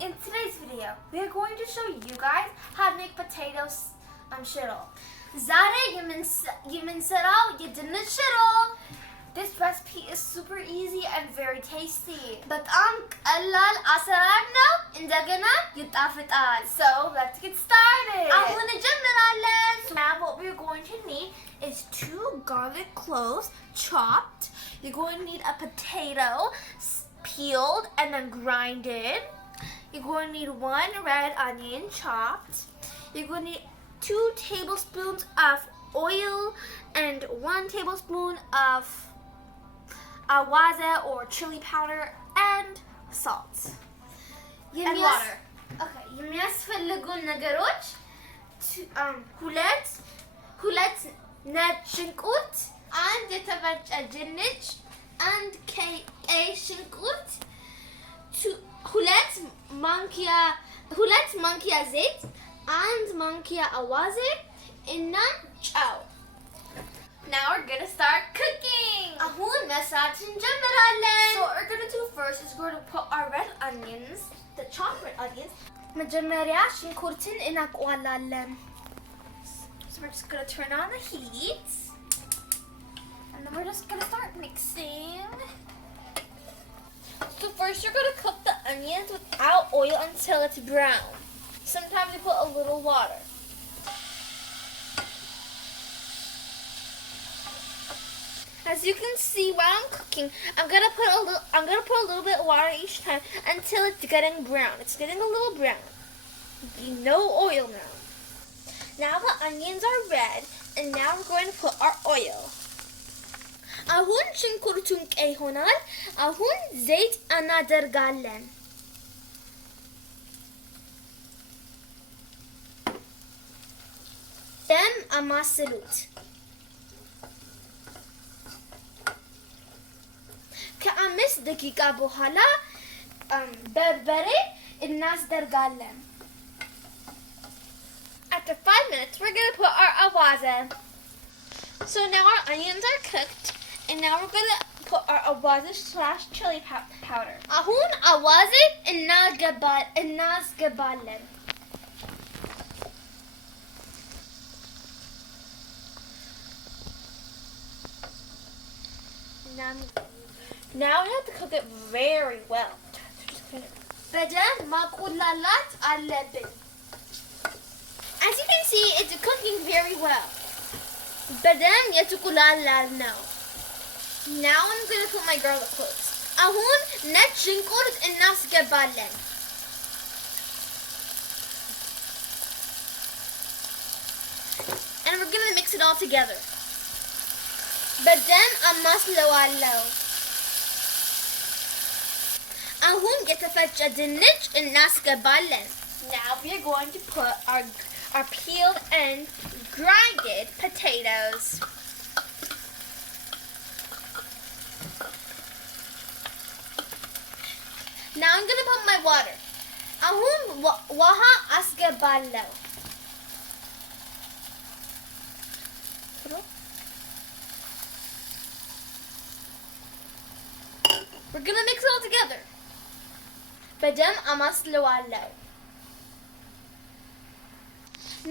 In today's video, we are going to show you guys how to make potato shiro. ዛሬ የምንሰራው የድንች ሽሮ. This recipe is super easy and very tasty. በጣም ቀላል አሰራር ነው. እንደገና ይጣፍጣል. So let's get started. አሁን እንጀምራለን. So now what we're going to need is 2 garlic cloves chopped. You're going to need a potato peeled and then grinded. You're going to need 1 red onion chopped. You're going to need 2 tablespoons of oil and 1 tablespoon of Awaze or chili powder and salt. And water. Okay, የሚያስፈልጉን ነገሮች ሁለት ነጭ ሽንኩርት፣ 1 የተፈጨ ድንች፣ 1 ቀይ ሽንኩርት፣ 2 ማንኪያ ዘይት፣ 1 ማንኪያ አዋዜ እና ጨው. Now we're gonna start cooking. አሁን መስራት እንጀምራለን. So what we're gonna do first is we're gonna put our red onions, the chopped red onions. መጀመሪያ ሽንኩርትን እናቁላለን. So we're just gonna turn on the heat. And then we're just gonna start mixing. So first you're gonna cook the onions without oil until it's brown. Sometimes you put a little water. As you can see, while I'm cooking, I'm gonna put a little bit of water each time until it's getting brown. It's getting a little brown. No oil now. Now the onions are red, and now we're going to put our oil. አሁን ሽንኩርቱን ቀይ ሆኗል. አሁን ዘይት እናደርጋለን. ደም አማስሉት. ከ5 ደቂቃ በኋላ በርበሬ እናስደርጋለን. After 5 minutes, we're going to put our awaze. So now our onions are cooked, and now we're going to put our awaze/chili powder. አሁን አዋዜ እናስገባለን. Now we have to cook it very well. በደንብ ማቁላላት አለብን. As you can see, it's cooking very well. በደንብ የተቁላላ ነው. Now I'm going to put my garlic cloves. አሁን ነጭ ሽንኩርት እናስገባለን. And we're going to mix it all together. በደንብ አማስለዋለሁ. አሁን የተፈጨ ድንች እናስገባለን. Now we are going to put our peeled and grinded potatoes. Now I'm going to put my water. አሁን ውሃ አስገባለሁ. We're going to mix it all together. በደንብ አማስለዋለሁ.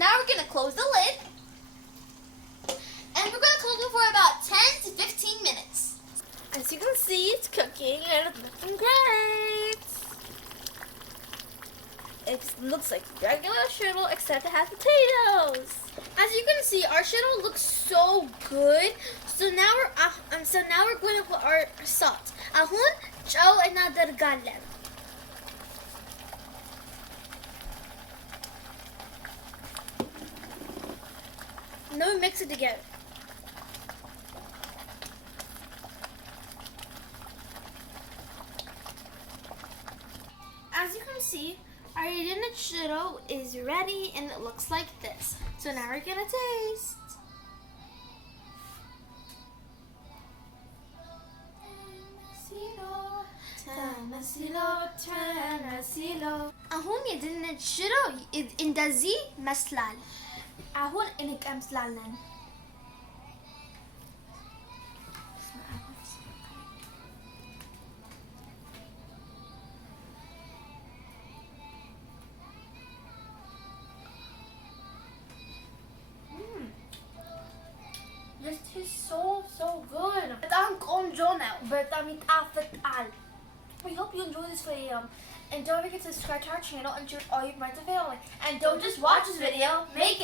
Now we're going to close the lid. And we're going to cook it for about 10 to 15 minutes. As you can see, it's cooking and it's looking great. It looks like regular shiro except it has potatoes. As you can see, our shiro looks so good. So now we're going to put our salt. አሁን ጨው እናደርጋለን. Now we mix it together. As you can see, our Dinich shiro is ready and it looks like this. So now we're gonna taste. አሁን የድንች ሽሮ እንደዚህ መስላል. አሁን እንቀምሳለን. ቆንጆ ነው በጣም ይጣፍጣል We hope you enjoy this video and don't forget to subscribe to our channel and turn all your friends and family and don't just watch this video make